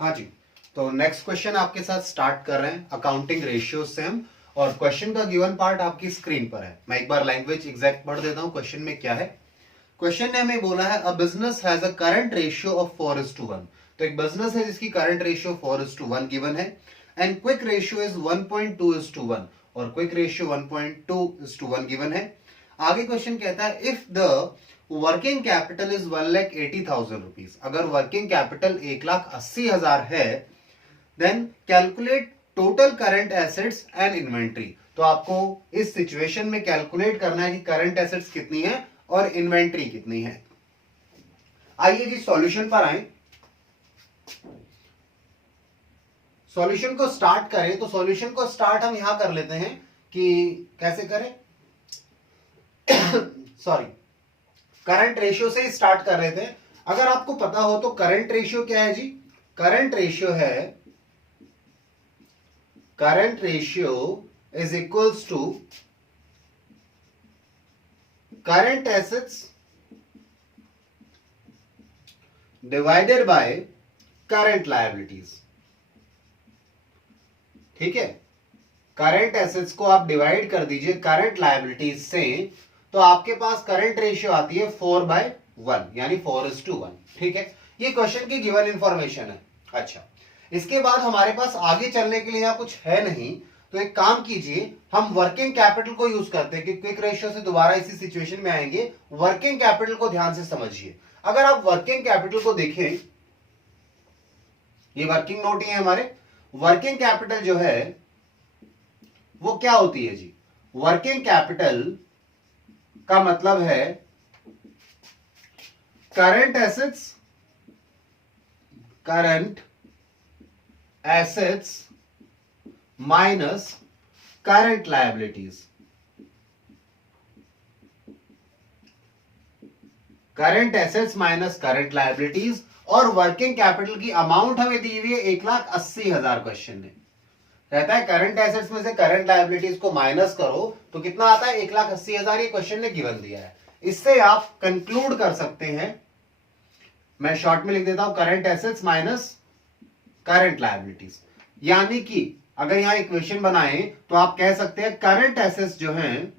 हाँ जी, तो next question आपके साथ स्टार्ट कर रहे हैं अकाउंटिंग रेशियो से हम। और क्वेश्चन का गिवन पार्ट आपकी स्क्रीन पर है। मैं एक बार लैंग्वेज एग्जैक्ट पढ़ देता हूं क्वेश्चन में क्या है। क्वेश्चन ने हमें बोला है a business has a current ratio of 4:1। तो एक बिजनेस है जिसकी करंट रेशियो 4:1 गिवन है एंड क्विक रेशियो इज 1.2:1 और क्विक रेशियो 1.2:1 गिवन है। आगे क्वेश्चन कहता है if the working capital is 1,80,000 rupees, अगर वर्किंग कैपिटल 1,80,000 है, then calculate total current assets and inventory. तो आपको इस सिचुएशन में कैलकुलेट करना है कि करंट एसेट्स कितनी है और इन्वेंट्री कितनी है। आइए जी सॉल्यूशन पर आए। सॉल्यूशन को स्टार्ट करें तो सॉल्यूशन को स्टार्ट हम यहां कर लेते हैं कि कैसे करें सॉरी, करंट रेशियो से ही स्टार्ट कर रहे थे। अगर आपको पता हो तो करंट रेशियो क्या है जी? Current ratio is equals to current assets divided by current liabilities. ठीक है, करंट एसेट्स को आप डिवाइड कर दीजिए करंट लायबिलिटीज से, तो आपके पास करंट रेशियो आती है 4/1 यानी 4:1। ठीक है, ये क्वेश्चन की गिवन इंफॉर्मेशन है। अच्छा, इसके बाद हमारे पास आगे चलने के लिए यहां कुछ है नहीं, तो एक काम कीजिए, हम वर्किंग कैपिटल को यूज करते हैं कि क्विक रेशियो से दोबारा इसी सिचुएशन में आएंगे। वर्किंग कैपिटल को ध्यान से समझिए। अगर आप वर्किंग कैपिटल को देखें, ये वर्किंग नोट ही है हमारे। वर्किंग कैपिटल जो है वो क्या होती है जी? वर्किंग कैपिटल का मतलब है current assets minus current liabilities. Current assets minus current liabilities. और वर्किंग कैपिटल की अमाउंट हमें दी हुई है 1,80,000। क्वेश्चन में रहता है करंट एसेट्स में से करंट लायबिलिटीज को माइनस करो तो कितना आता है? 1,80,000। ये क्वेश्चन ने गिवन दिया है। इससे आप कंक्लूड कर सकते हैं, मैं शॉर्ट में लिख देता हूं, current assets minus current liabilities. यानी कि अगर यहां इक्वेशन बनाए तो आप कह सकते हैं करंट एसेट्स जो हैं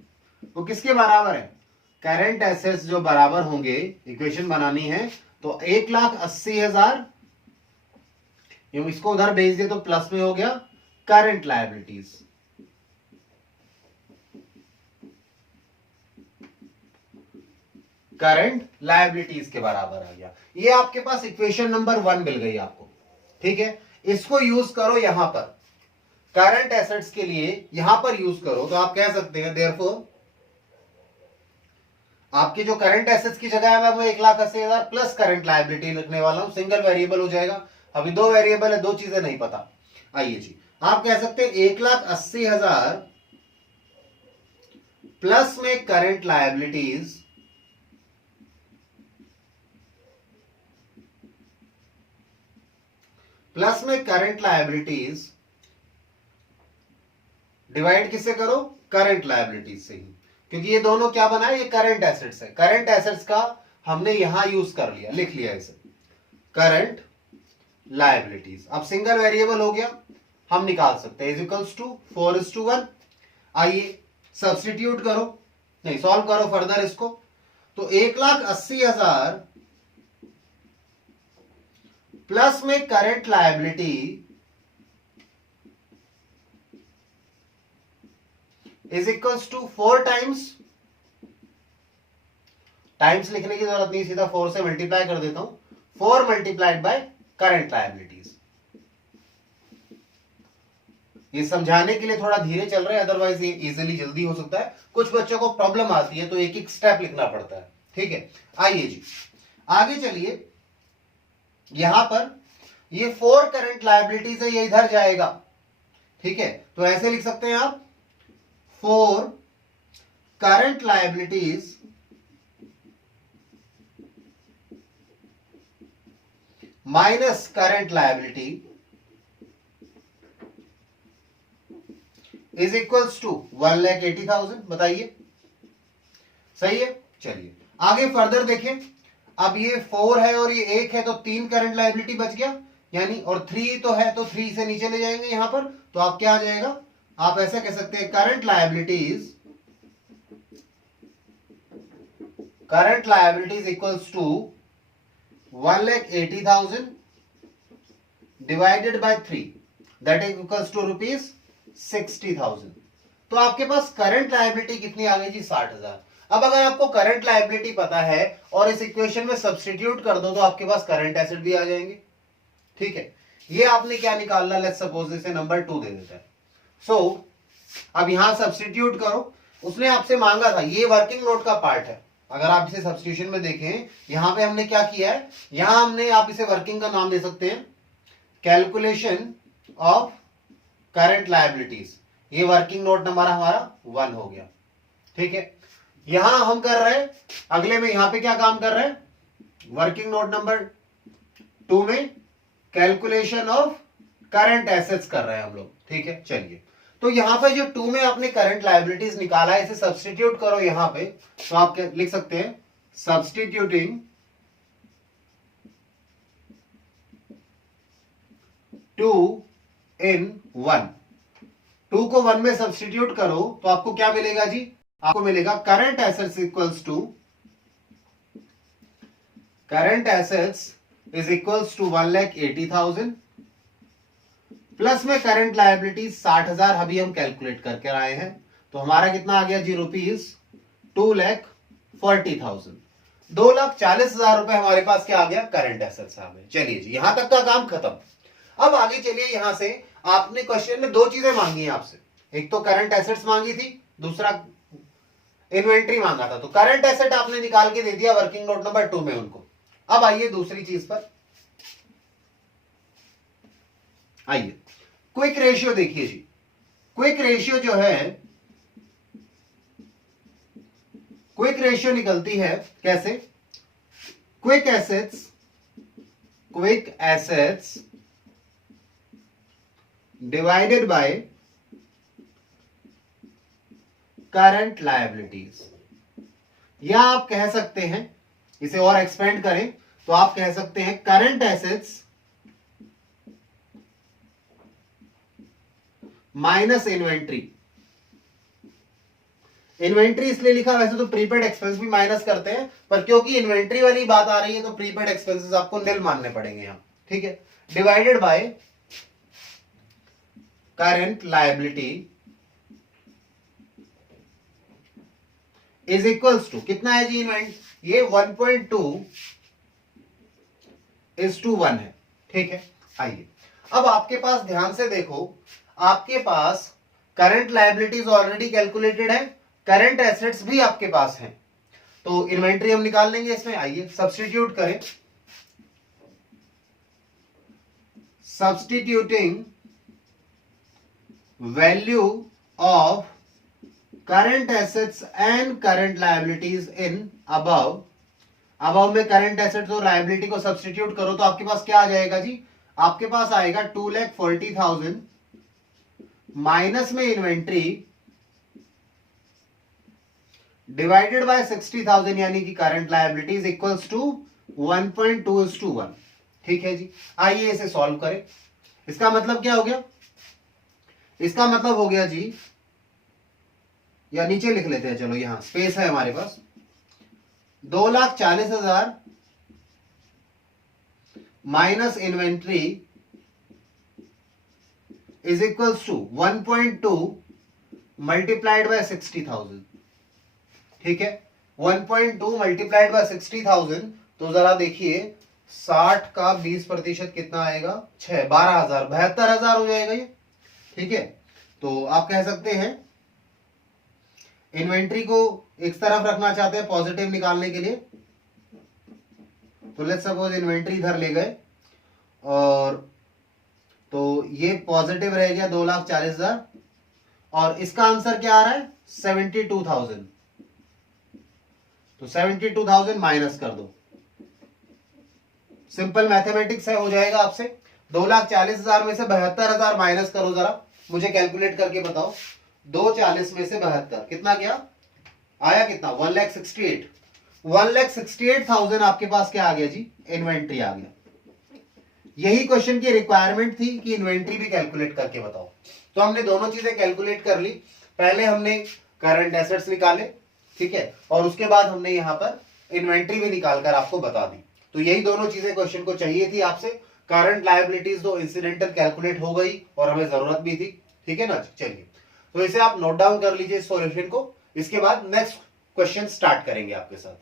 वो किसके बराबर है? करंट एसेट्स जो बराबर होंगे, इक्वेशन बनानी है तो 1,80,000, इसको उधर भेज दिया तो प्लस में हो गया करंट लायबिलिटीज। करंट लायबिलिटीज के बराबर आ गया। ये आपके पास इक्वेशन नंबर 1 मिल गई आपको। ठीक है, इसको यूज करो यहां पर करंट एसेट्स के लिए, यहां पर यूज करो तो आप कह सकते हैं देयरफॉर आपके जो करंट एसेट्स की जगह है मैं वो 1,80,000 प्लस करंट लायबिलिटी लिखने वाला हूं। सिंगल वेरिएबल हो जाएगा, अभी दो वेरिएबल है, दो चीजें नहीं पता। आइए जी, आप कह सकते हैं 1,80,000 प्लस में करंट लायबिलिटीज डिवाइड किससे करो? करंट लायबिलिटीज से ही, क्योंकि ये दोनों क्या बना है? ये करंट एसेट्स है। करंट एसेट्स का हमने यहां यूज कर लिया, लिख लिया इसे करंट लायबिलिटीज। अब सिंगल वेरिएबल हो गया, हम निकाल सकते हैं इज इक्वल्स टू 4:1। आइए सब्स्टिट्यूट करो, नहीं सॉल्व करो फर्दर इसको। तो 1,80,000 प्लस में current liability is equals to 4 times लिखने की जरूरत नहीं, सीधा 4 से मल्टीप्लाई कर देता हूं। 4 मल्टीप्लाइड बाय करंट लायबिलिटीज। ये समझाने के लिए थोड़ा धीरे चल रहा है, अदरवाइज ये इजीली जल्दी हो सकता है। कुछ बच्चों को प्रॉब्लम आती है तो एक एक स्टेप लिखना पड़ता है। ठीक है, आइए जी आगे चलिए। यहां पर ये 4 करंट लायबिलिटीज है, ये इधर जाएगा। ठीक है, तो ऐसे लिख सकते हैं आप 4 current liabilities minus current liability is equals to 1,80,000। बताइए सही है? चलिए आगे फर्दर देखें। अब ये 4 है और ये 1 है तो 3 करंट लायबिलिटी बच गया। यानी, और 3 तो है तो 3 से नीचे ले जाएंगे यहां पर, तो आप क्या आ जाएगा, आप ऐसा कह सकते हैं current liabilities equals to 1,80,000 divided by 3, that is equals to rupees 60,000। तो आपके पास करंट लायबिलिटी कितनी आ गई जी, 60,000। अब अगर आपको करंट लायबिलिटी पता है और इस इक्वेशन में सब्स्टिट्यूट कर दो तो आपके पास करंट एसेट भी आ जाएंगे। ठीक है, ये आपने क्या निकालना, लेट्स सपोज इसे नंबर 2 दे देता है। सो अब यहां सब्स्टिट्यूट करो, उसने आपसे मांगा था, ये वर्किंग नोट का पार्ट है। अगर आप इसे सब्स्टिट्यूशन में देखें, यहां पे हमने क्या किया है, यहां हमने, आप इसे वर्किंग का नाम दे सकते हैं कैलकुलेशन ऑफ करंट लायबिलिटीज। ये वर्किंग नोट नंबर हमारा 1 हो गया। ठीक है, यहां हम कर रहे हैं, अगले में यहां पे क्या काम कर रहे हैं, वर्किंग नोट नंबर 2 में कैलकुलेशन ऑफ करंट एसेट्स कर रहे हैं हम लोग। ठीक है, चलिए, तो यहां पे जो 2 में आपने करंट लायबिलिटीज निकाला है, इसे सब्स्टिट्यूट करो यहां पे, तो आप क्या लिख सकते हैं, सब्स्टिट्यूटिंग 2 in 1। 2 को 1 में सब्स्टिट्यूट करो तो आपको क्या मिलेगा जी, आपको मिलेगा current assets equals to 1,80,000 plus में करंट लायबिलिटी 60,000 अभी हम कैलकुलेट करके आए हैं, तो हमारा कितना आ गया जी, रुपीज 2,40,000। 2,40,000 रुपए हमारे पास क्या आ गया, करंट एसेट्स आ गए। चलिए जी, यहां तक का काम खत्म। अब आगे चलिए, यहां से आपने क्वेश्चन में 2 चीजें मांगी हैं आपसे, एक तो करंट एसेट्स मांगी थी, दूसरा इन्वेंट्री मांगा था। तो करंट एसेट आपने निकाल के दे दिया वर्किंग नोट नंबर 2 में उनको। अब आइए दूसरी चीज पर आइए, क्विक रेशियो देखिए जी। क्विक रेशियो जो है, क्विक रेशियो निकलती है कैसे, quick assets divided by current liabilities, या आप कह सकते हैं, इसे और एक्सपेंड करें तो आप कह सकते हैं current assets minus inventory. Inventory इसलिए लिखा, वैसे तो प्रीपेड एक्सपेंस भी माइनस करते हैं, पर क्योंकि इन्वेंट्री वाली बात आ रही है तो प्रीपेड एक्सपेंसेस आपको निल मानने पड़ेंगे यहां। ठीक है, divided by current liability is equals to, कितना है जी इन्वेंट, ये 1.2 इज टू 1 है। ठीक है, आइए अब आपके पास ध्यान से देखो, आपके पास करंट लायबिलिटीज ऑलरेडी कैलकुलेटेड है, करंट एसेट्स भी आपके पास हैं, तो इन्वेंट्री हम निकाल लेंगे इसमें। आइए सब्स्टिट्यूट करें, substituting value of current assets and current liabilities in above. Above में करंट एसेट्स और लायबिलिटी को सब्स्टिट्यूट करो तो आपके पास क्या आ जाएगा जी, आपके पास आएगा 2,40,000 माइनस में इन्वेंट्री डिवाइडेड बाय 60,000, यानी कि करंट लायबिलिटीज इक्वल्स टू 1.2:1। ठीक है जी, आइए इसे सॉल्व करें। इसका मतलब क्या हो गया, इसका मतलब हो गया जी, या नीचे लिख लेते हैं, चलो यहां स्पेस है हमारे पास, 2,40,000 minus inventory is equals to 1.2 multiplied by 60,000। ठीक है, 1.2 मल्टीप्लाइड बाय 60,000, तो जरा देखिए 60 का 20% कितना आएगा, 12,000, 72,000 हो जाएगा ये। ठीक है, तो आप कह सकते हैं इन्वेंट्री को एक तरफ रखना चाहते हैं पॉजिटिव निकालने के लिए, तो लेट्स सपोज इन्वेंट्री इधर ले गए, और तो ये पॉजिटिव रह गया 2,40,000, और इसका आंसर क्या आ रहा है 72,000, तो 72,000 माइनस कर दो, सिंपल मैथमेटिक्स है, हो जाएगा आपसे। 2,40,000 में से 72,000 माइनस करो, जरा मुझे कैलकुलेट करके बताओ, 240 में से 72 कितना गया, आया कितना, 1,68,000 आपके पास क्या आ गया जी, इन्वेंट्री आ गया। यही क्वेश्चन की रिक्वायरमेंट थी कि इन्वेंट्री भी कैलकुलेट करके बताओ। तो हमने दोनों चीजें कैलकुलेट कर ली। पहले हमने करंट एसेट्स निकाले, ठीक है, और उसके बाद हमने यहाँ पर इन्वेंट्री भी निकालकर आपको बता दी। तो यही दोनों चीजें क्वेश्चन को चाहिए थी आपसे। करंट लायबिलिटीज तो इंसिडेंटल कैलकुलेट हो गई और हमें जरूरत भी थी, ठीक है ना। चलिए, तो इसे आप नोट डाउन कर लीजिए सॉल्यूशन को। इसके बाद नेक्स्ट क्वेश्चन स्टार्ट करेंगे आपके साथ।